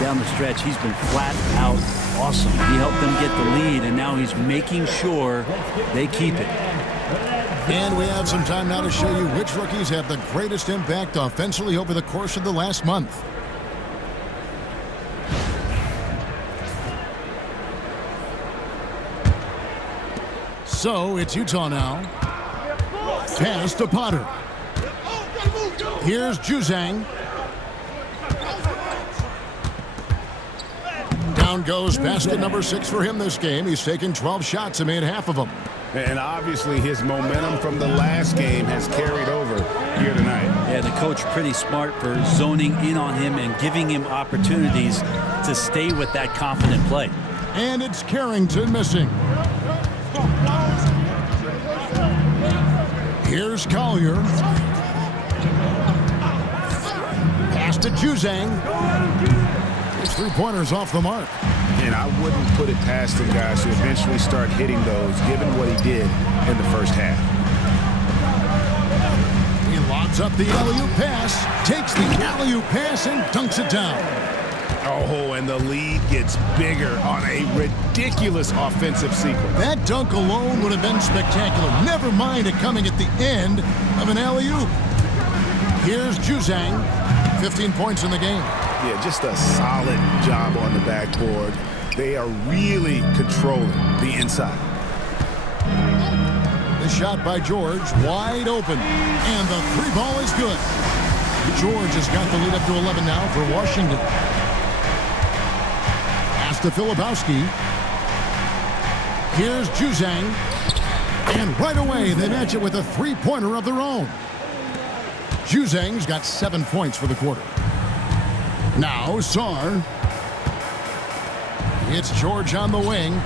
Down the stretch, he's been flat out awesome. He helped them get the lead, and now he's making sure they keep it. And we have some time now to show you which rookies have the greatest impact offensively over the course of the last month. So it's Utah now. Pass to Potter. Here's Juzang. Down goes basket number 6 for him this game. He's taken 12 shots and made half of them. And obviously his momentum from the last game has carried over here tonight. Yeah, the coach pretty smart for zoning in on him and giving him opportunities to stay with that confident play. And it's Carrington missing. Here's Collier. Pass to Juzang. His three-pointers off the mark. And I wouldn't put it past him, guys, to eventually start hitting those, given what he did in the first half. He lobs up the alley-oop pass, takes the alley-oop pass, and dunks it down. Oh, and the lead gets bigger on a ridiculous offensive sequence. That dunk alone would have been spectacular. Never mind it coming at the end of an alley-oop. Here's Juzang, 15 points in the game. Yeah, just a solid job on the backboard. They are really controlling the inside. The shot by George, wide open, and the three ball is good. George has got the lead up to 11 now for Washington. Pass to Filipowski. Here's Juzang, and right away they match it with a three-pointer of their own. Juzang's got 7 points for the quarter. Now Sarr. It's George on the wing.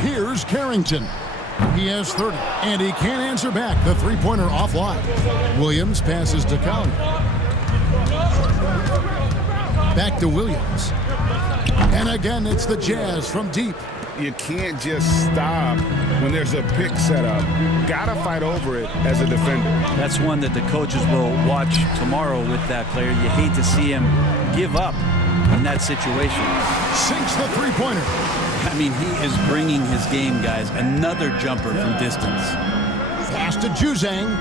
Here's Carrington. He has 30, and he can't answer back. The three-pointer offline. Williams passes to Collier. Back to Williams. And again, it's the Jazz from deep. You can't just stop when there's a pick set up. Gotta fight over it as a defender. That's one that the coaches will watch tomorrow with that player. You hate to see him give up in that situation. Sinks the three-pointer. I mean, he is bringing his game, guys. Another jumper from distance. Pass to Juzang.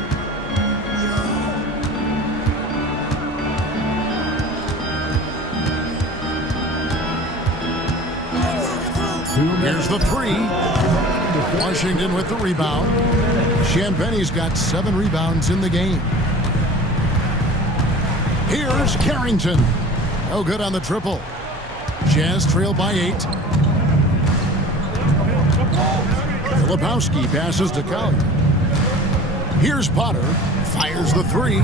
Here's the three. Washington with the rebound. Champagne's got 7 rebounds in the game. Here's Carrington. No good on the triple. Jazz trail by 8. Filipowski passes to Collier. Here's Potter. Fires the three.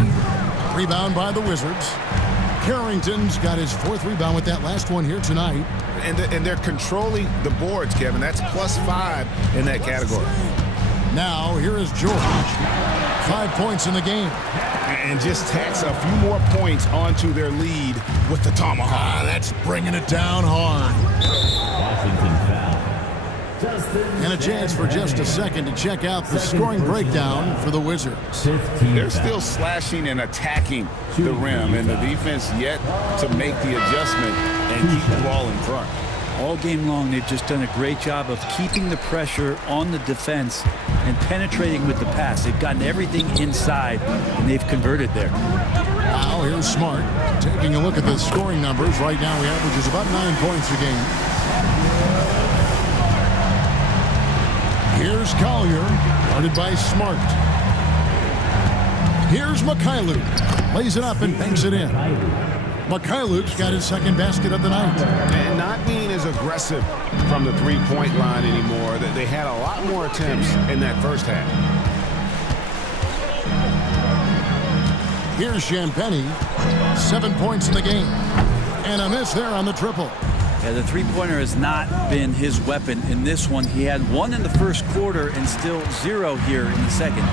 Rebound by the Wizards. Carrington's got his 4th rebound with that last one here tonight. And they're controlling the boards, Kevin. That's +5 in that category. Now, here is George. 5 points in the game. And just tacks a few more points onto their lead with the tomahawk. That's bringing it down hard. Washington foul. And a chance for just a second to check out the scoring breakdown for the Wizards. 15 They're still slashing and attacking the rim, and the defense yet to make the adjustment and keep the ball in front. All game long, they've just done a great job of keeping the pressure on the defense and penetrating with the pass. They've gotten everything inside, and they've converted there. Now, here's Smart. Taking a look at the scoring numbers. Right now, he averages about 9 points a game. Here's Collier, guarded by Smart. Here's Mikhailuk. Lays it up and banks it in. Mikhailuk's got his 2nd basket of the night. And not being as aggressive from the three-point line anymore. They had a lot more attempts in that first half. Here's Champagnie. 7 points in the game. And a miss there on the triple. Yeah, the three-pointer has not been his weapon in this one. He had 1 in the first quarter and still 0 here in the second.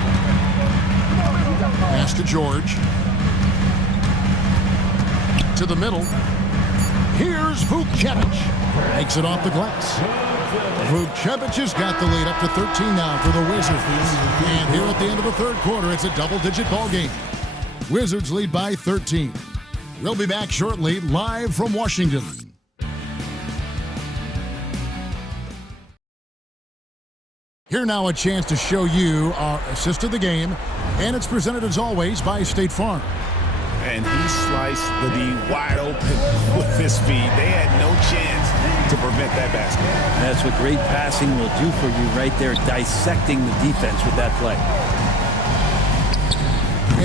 Pass to George. To the middle. Here's Vukcevic. Makes it off the glass. Vukcevic has got the lead up to 13 now for the Wizards. And here at the end of the 3rd quarter, it's a double-digit ball game. Wizards lead by 13. We'll be back shortly, live from Washington. Here now a chance to show you our assist of the game, and it's presented as always by State Farm. And he sliced the D wide open with his feet. They had no chance to prevent that basket. That's what great passing will do for you right there, dissecting the defense with that play.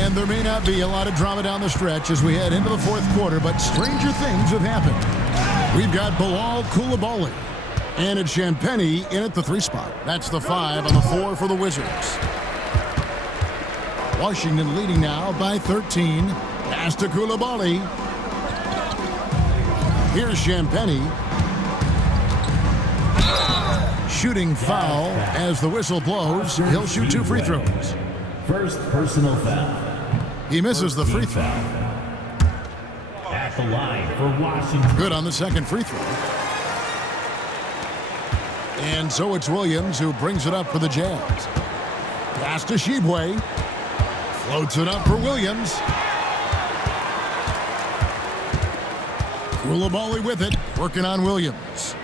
And there may not be a lot of drama down the stretch as we head into the fourth quarter, but stranger things have happened. We've got Bilal Coulibaly and it's Champagnie in at the 3 spot. That's the 5 on the 4 for the Wizards. Washington leading now by 13. Pass to Coulibaly. Here's Champagnie. Shooting foul as the whistle blows. He'll shoot 2 free throws. First personal foul. He misses the free throw. At the line for Washington. Good on the second free throw. And so it's Williams who brings it up for the Jazz. Pass to Shibwe. Floats it up for Williams. Coulibaly with it, working on Williams.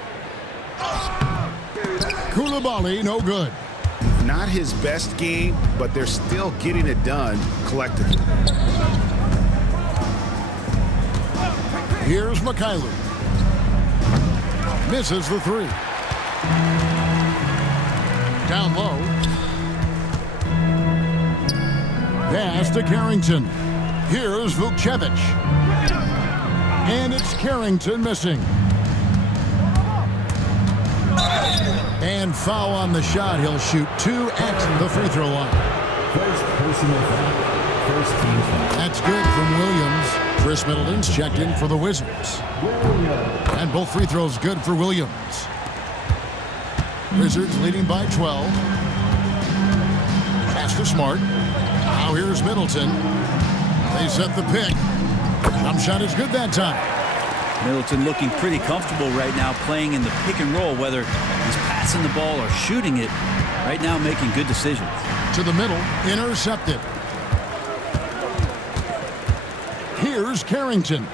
Coulibaly, no good. Not his best game, but they're still getting it done collectively. Here's Mikhailuk. Misses the 3. Down low. Pass to Carrington. Here's Vukcevic. And it's Carrington missing. And foul on the shot. He'll shoot 2 at the free throw line. First personal foul. First team foul. That's good from Williams. Chris Middleton's checked in for the Wizards. And both free throws good for Williams. Wizards leading by 12. Pass to Smart. Now here's Middleton. They set the pick. Jump shot is good that time. Middleton looking pretty comfortable right now playing in the pick and roll, whether he's passing the ball or shooting it. Right now making good decisions. To the middle, intercepted. Here's Carrington.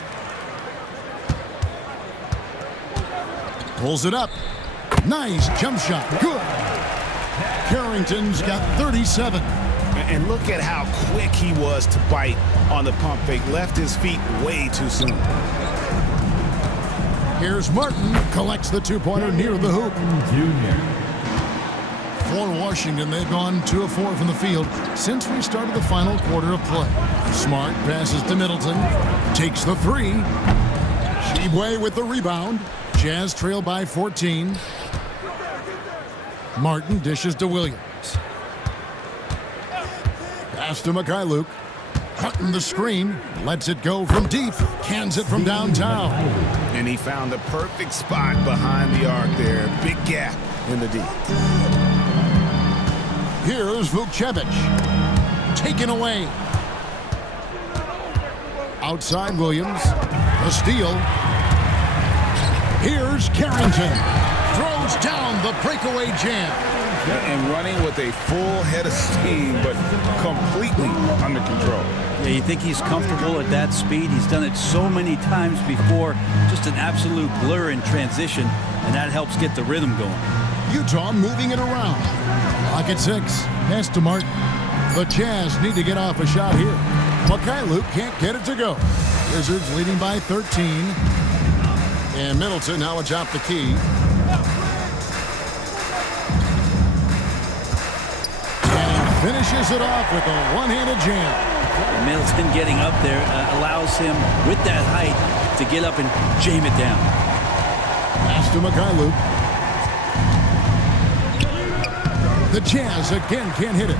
Pulls it up. Nice jump shot. Good. Carrington's got 37. And look at how quick he was to bite on the pump fake. Left his feet way too soon. Here's Martin. Collects the 2-pointer near the hoop. Junior. For Washington, they've gone 2 of 4 from the field since we started the final quarter of play. Smart passes to Middleton. Takes the 3. Shibwe with the rebound. Jazz trail by 14. Martin dishes to Williams. Pass to Mikhailuk. Cutting the screen. Lets it go from deep. Cans it from downtown. And he found the perfect spot behind the arc there. Big gap in the D. Here's Vukcevic. Taken away. Outside Williams. A steal. Here's Carrington. Throws down the breakaway jam. And running with a full head of steam, but completely under control. Yeah, you think he's comfortable at that speed. He's done it so many times before. Just an absolute blur in transition, and that helps get the rhythm going. Utah moving it around. Clock at 6. Pass to Martin. The Jazz need to get off a shot here. Mikhailuk can't get it to go. Wizards leading by 13. And Middleton now atop the key. Finishes it off with a one-handed jam. Middleton getting up there allows him, with that height, to get up and jam it down. Pass to Mikhailuk. The Jazz again can't hit it.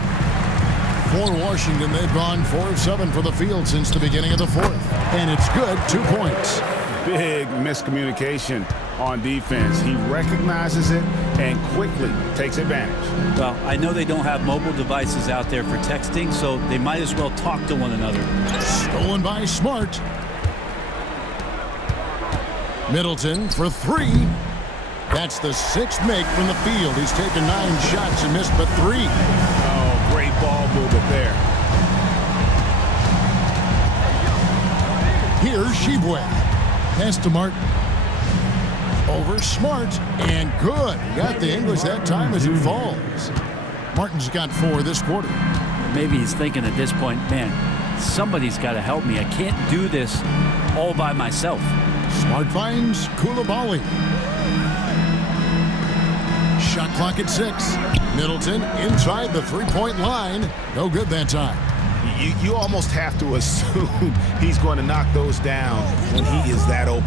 For Washington, they've gone 4 of 7 for the field since the beginning of the fourth. And it's good, 2 points. Big miscommunication on defense. He recognizes it and quickly takes advantage. Well, I know they don't have mobile devices out there for texting, so they might as well talk to one another. Stolen by Smart. Middleton for 3. That's the 6th make from the field. He's taken 9 shots and missed but 3. Oh, great ball movement there. Here's Shibwe. Pass to Martin. Over Smart, and good. He got the English that time as it falls. Martin's got 4 this quarter. Maybe he's thinking at this point, man, somebody's got to help me. I can't do this all by myself. Smart finds Koulibaly. Shot clock at 6. Middleton inside the three-point line. No good that time. You almost have to assume he's going to knock those down when he is that open.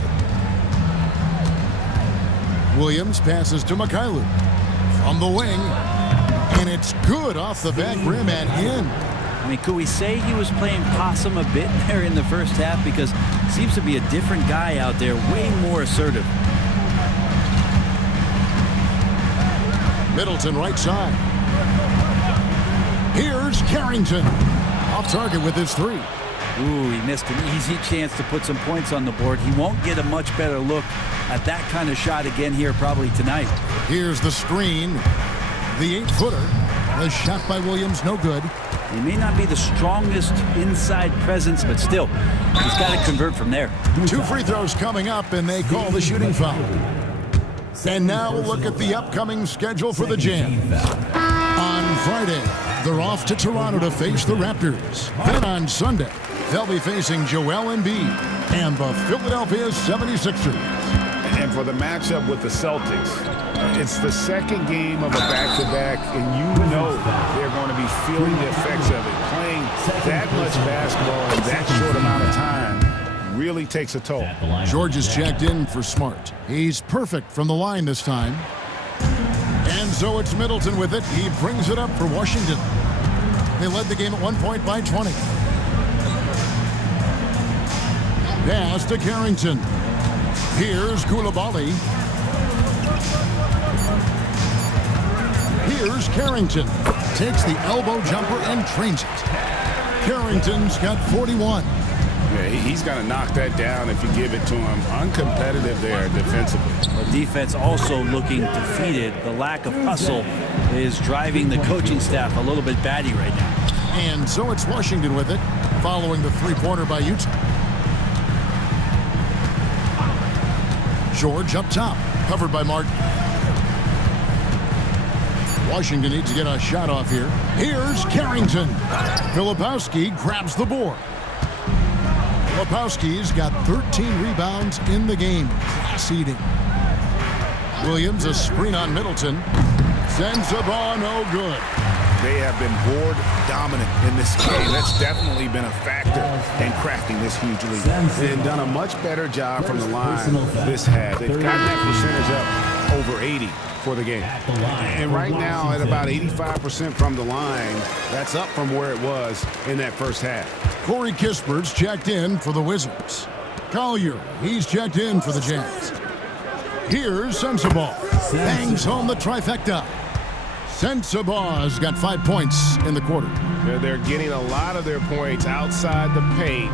Williams passes to Mikhailu from the wing, and it's good off the back rim and in. I mean, could we say he was playing possum a bit there in the first half? Because it seems to be a different guy out there, way more assertive. Middleton right side. Here's Carrington. Off target with his three. Ooh, he missed an easy chance to put some points on the board. He won't get a much better look at that kind of shot again here probably tonight. Here's the screen. The 8-footer. The shot by Williams, no good. He may not be the strongest inside presence, but still, he's got to convert from there. 2 free throws coming up, and they call the shooting foul. And now we'll look at the upcoming schedule for the Jam. On Friday, they're off to Toronto to face the Raptors. Then on Sunday, they'll be facing Joel Embiid and the Philadelphia 76ers. And for the matchup with the Celtics, it's the second game of a back-to-back, and you know they're going to be feeling the effects of it. Playing that much basketball in that short amount of time really takes a toll. George is checked in for Smart. He's perfect from the line this time. And so it's Middleton with it. He brings it up for Washington. They led the game at 1 point by 20. Pass to Carrington. Here's Koulibaly. Here's Carrington. Takes the elbow jumper and trains it. Carrington's got 41. Yeah, he's going to knock that down if you give it to him. Uncompetitive there defensively. The defense also looking defeated. The lack of hustle is driving the coaching staff a little bit batty right now. And so it's Washington with it, following the three-pointer by Utah. George up top, covered by Martin. Washington needs to get a shot off here. Here's Carrington. Filipowski grabs the board. Filipowski's got 13 rebounds in the game. Class eating. Williams a screen on Middleton. Sends the ball no good. They have been board dominant in this game. That's definitely been a factor in crafting this huge lead. And done a much better job from the line this half. They've gotten that percentage up over 80 for the game. And right now at about 85% from the line, that's up from where it was in that first half. Corey Kispert's checked in for the Wizards. Collier, he's checked in for the Jazz. Here's Sensabaugh. Bangs home the trifecta. Sensabaugh's got 5 points in the quarter. They're getting a lot of their points outside the paint.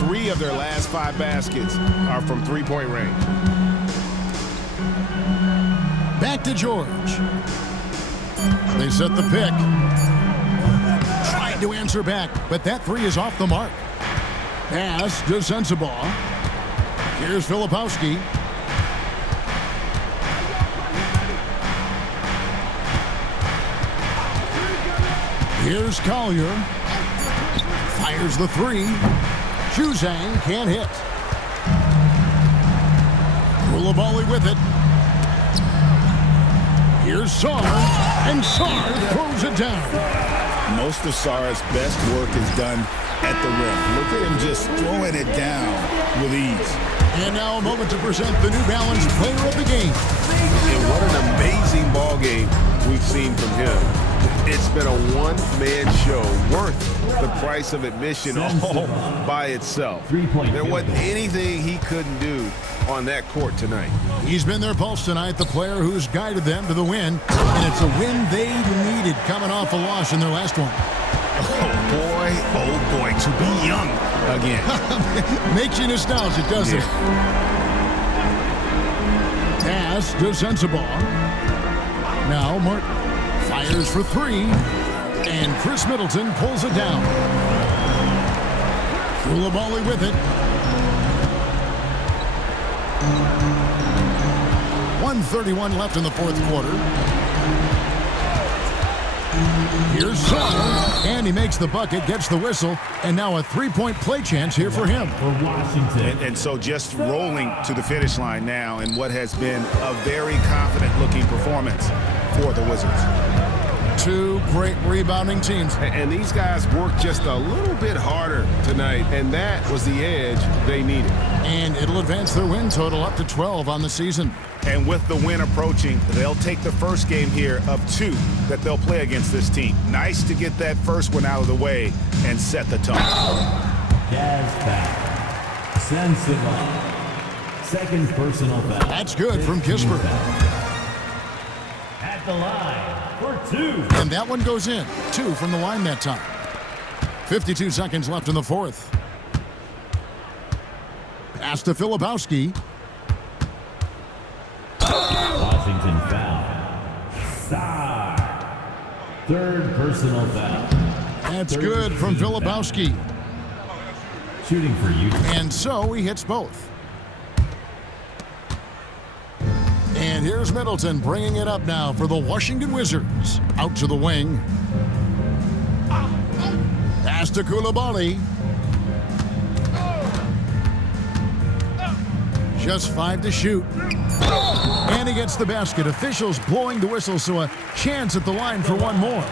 3 of their last 5 baskets are from three-point range. Back to George. They set the pick. Tried to answer back, but that 3 is off the mark. Pass to Sensabaugh. Here's Filipowski. Here's Collier. Fires the 3. Juzang can't hit. Koulibaly with it. Here's Sarr. And Sarr throws it down. Most of Sarr's best work is done at the rim. Look at him just throwing it down with ease. And now a moment to present the New Balance Player of the Game. And what an amazing ball game we've seen from him. It's been a one-man show worth the price of admission all by itself. There wasn't anything he couldn't do on that court tonight. He's been their pulse tonight, the player who's guided them to the win. And it's a win they needed coming off a loss in their last one. Oh boy, to be young again. Makes you nostalgic, doesn't it? Pass to Sensabaugh. Now Martin fires for 3, and Chris Middleton pulls it down. Koulibaly with it. 1:31 left in the fourth quarter. Here's Saul, and he makes the bucket, gets the whistle, and now a three-point play chance here for him. For Washington. And so just rolling to the finish line now in what has been a very confident-looking performance for the Wizards. Two great rebounding teams. And these guys worked just a little bit harder tonight, and that was the edge they needed. And it'll advance their win total up to 12 on the season. And with the win approaching, they'll take the first game here of 2 that they'll play against this team. Nice to get that first one out of the way and set the tone. Jazz foul. Sensible. Second personal foul. That's good from Kispert. At the line for 2. And that one goes in. 2 from the line that time. 52 seconds left in the fourth. Pass to Filipowski. Washington foul. Star. Third personal foul. That's good from Filipowski. Shooting for Utah. And so he hits both. And here's Middleton bringing it up now for the Washington Wizards. Out to the wing. Pass to Koulibaly. Just 5 to shoot. And he gets the basket. Officials blowing the whistle, so a chance at the line for one more.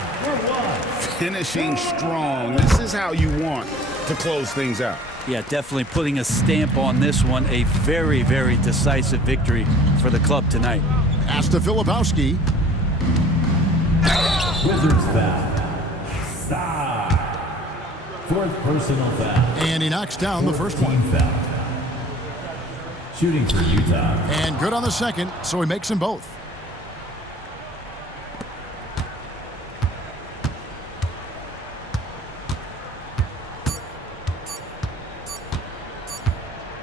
Finishing strong. This is how you want to close things out. Yeah, definitely putting a stamp on this one. A very, very decisive victory for the club tonight. Pass to Filipowski. Wizards foul. Star. Fourth personal foul. And he knocks down the first one. Foul. Shooting for Utah. And good on the second, so he makes them both.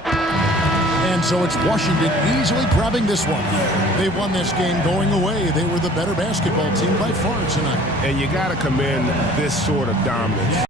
And so it's Washington easily grabbing this one. They won this game going away. They were the better basketball team by far tonight. And you got to commend this sort of dominance.